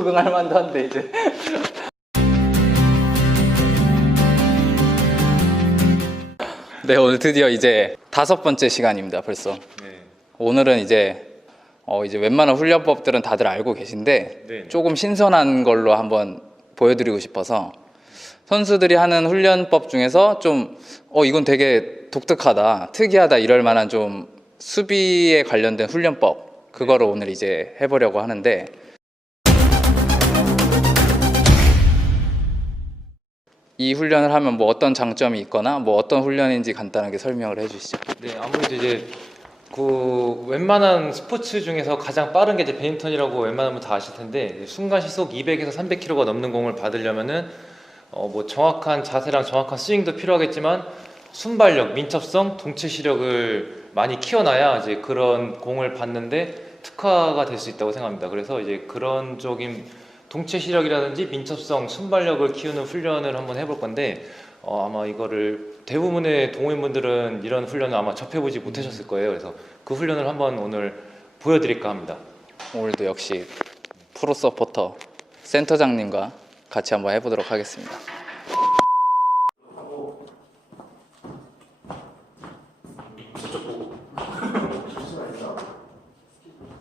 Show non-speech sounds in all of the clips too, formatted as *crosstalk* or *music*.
적응할 만도 한데 이제. 네 오늘 드디어 이제 다섯 번째 시간입니다 벌써. 네. 오늘은 이제 어 이제 웬만한 훈련법들은 다들 알고 계신데 네. 조금 신선한 걸로 한번 보여드리고 싶어서 선수들이 하는 훈련법 중에서 좀 어 이건 되게 독특하다, 특이하다 이럴 만한 좀 수비에 관련된 훈련법 그거를 오늘 이제 해보려고 하는데 이 훈련을 하면 뭐 어떤 장점이 있거나 뭐 어떤 훈련인지 간단하게 설명을 해주시죠. 네, 아무래도 이제 그 웬만한 스포츠 중에서 가장 빠른 게 이제 배드민턴이라고 웬만하면 다 아실 텐데 순간 시속 200에서 300km가 넘는 공을 받으려면은 어 뭐 정확한 자세랑 정확한 스윙도 필요하겠지만 순발력, 민첩성, 동체 시력을 많이 키워놔야 이제 그런 공을 받는데 특화가 될 수 있다고 생각합니다. 그래서 이제 그런 쪽인 동체 시력이라든지 민첩성, 순발력을 키우는 훈련을 한번 해볼 건데 어, 아마 이거를 대부분의 동호인분들은 이런 훈련을 아마 접해보지 못하셨을 거예요. 그래서 그 훈련을 한번 오늘 보여드릴까 합니다. 오늘도 역시 프로 서포터 센터장님과 같이 한번 해보도록 하겠습니다. *laughs*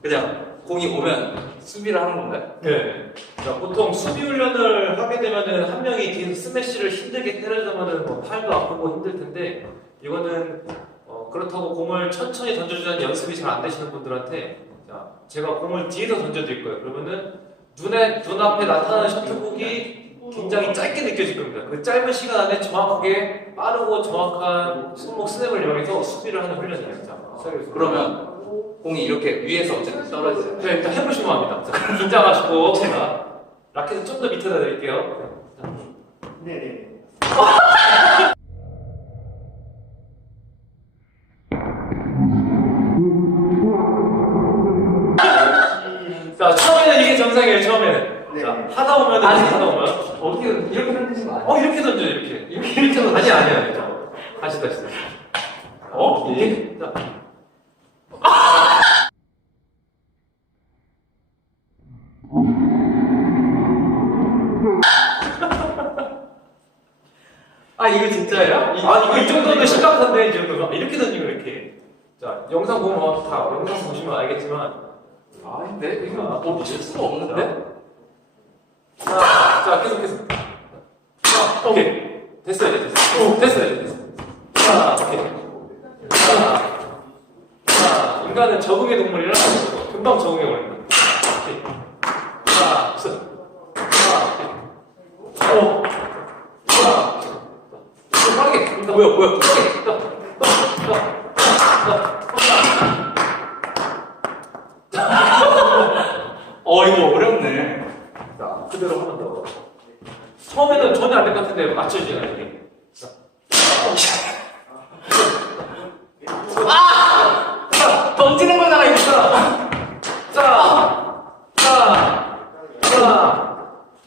그냥 공이 오면 수비를 하는 건가요? 네. 자, 보통 수비 훈련을 하게 되면은 한 명이 뒤에서 스매시를 힘들게 때려주면은 뭐 팔도 아프고 힘들 텐데 이거는 어, 그렇다고 공을 천천히 던져주는 연습이 잘 안 되시는 분들한테 자, 제가 공을 뒤에서 던져드릴 거예요. 그러면은 눈에 눈앞에 나타나는 셔틀콕이 굉장히 짧게 느껴질 겁니다. 그 짧은 시간 안에 정확하게 빠르고 정확한 손목 스냅을 이용해서 수비를 하는 훈련이에요. 자. 그러면 공이 이렇게 위에서 어쨌든 떨어지죠. 네, 일단 해보시면 합니다. 자, 긴장하시고 제가 라켓을 좀 더 밑에다 드릴게요. 네네. 자, 처음에는 이게 정상이에요. 처음에는. 네. 자, 하다 보면 아니. 하다 보면 어떻게 이렇게 아니에요? 어 이렇게 던져 이렇게 이렇게 이렇게 던져. 아니 아니 아니. 자, 다시 다시 다시. 어? 이렇게. 자. 이거 진짜예요? 아 이거 이 정도면 심각한데 이 정도면 이렇게 던지고 이렇게. 자 영상 보면 다 영상 보시면 알겠지만 아 근데 이거 뭐 맞출 수가 없는데? 자, 자, 계속, 계속. 자, 오케이. 됐어요, 됐어. 됐어요, 이제 됐어. 자, 오케이. 자, 자, 인간은 적응의 동물이라 금방 적응해 버립니다. 오케이. 자, 됐어. 자, 오케이. 오. 자, 좀 빠르게. 뭐야, 뭐야, 빠르게. 자, 자, 자, 자. 어 이거 어렵네. 자, 그대로 한 번 더. 처음에는 전혀 안 될 것 같은데 맞춰지잖아, 이게. 자. 아! 자, 던지는 거잖아, 이거. 자, 자, 자, 자,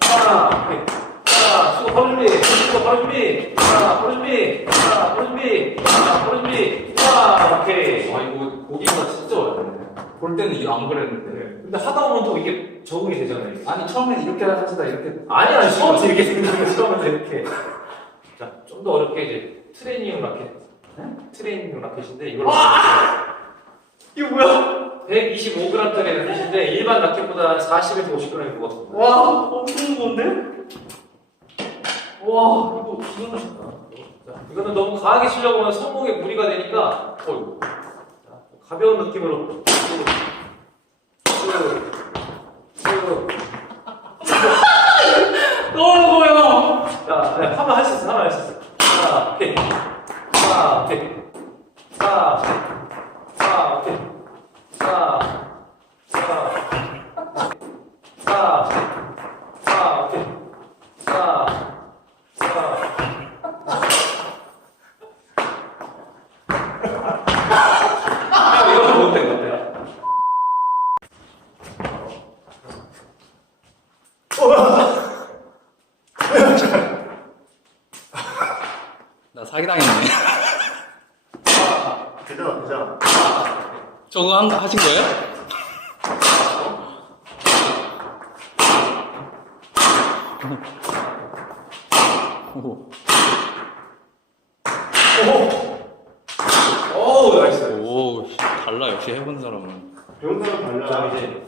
자, 오케이. 자, 수고 바로 준비, 수고 바로 준비, 자, 바로 준비, 자, 바로 준비, 자, 바로 준비, 자, 오케이. 와 이거 보기가 진짜 어렵네. 볼 때는 이거 안 그랬는데. 근데 하다 보면 또 이게 적응이 되잖아요. 아니 처음엔 이렇게 하시다 이렇게. 아니 아니 처음부터 이렇게 생겼는데 처음부터 이렇게. 자 좀 더 어렵게 이제 트레이닝 라켓 트레이닝 라켓인데 이걸 이거 뭐야? 125g짜리 라켓인데 일반 라켓보다 40에서 50g이 무겁습니다. 와 엄청 무거운데? 와 이거 기가? 자, 이거는 너무 강하게 치려고 하면 손목에 무리가 되니까 어이구 자, 가벼운 느낌으로. 쭉 *laughs* 너무 보여. 자, 네, 한번 할 수 있어, 한번 할 수 있어. 한, 하신 거예요? 오. 오. 오, 나이스. 오, 달라. 역시 해본 사람은. 배운 사람 달라. 이제.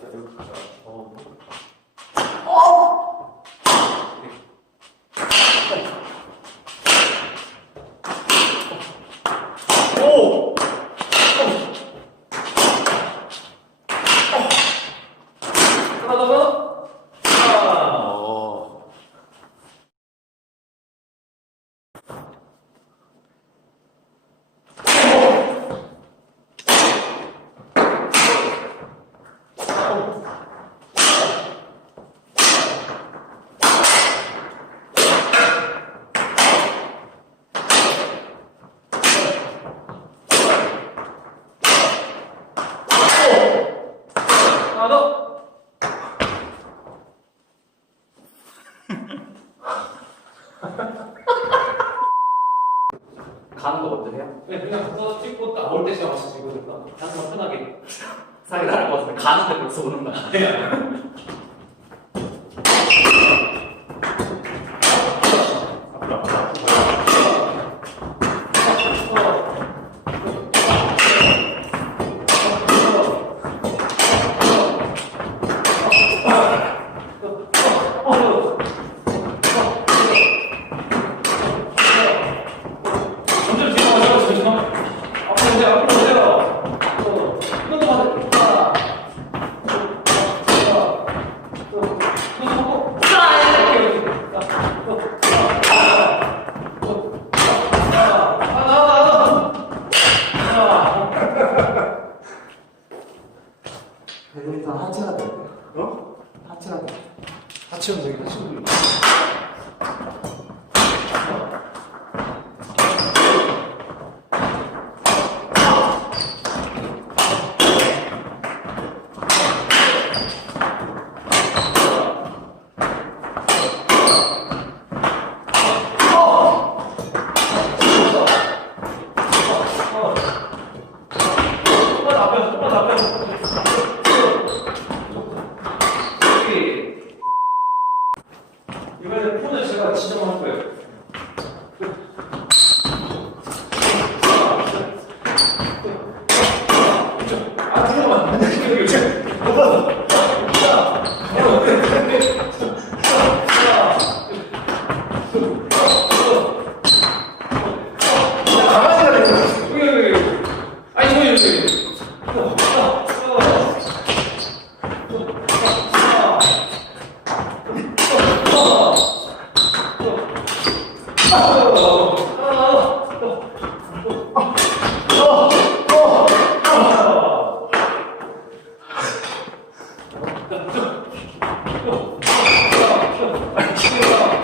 월드 시험 왔으면 이거 좀 단순 편하게 사기 달라고 왔는데 가는데 벌써 오는 거야.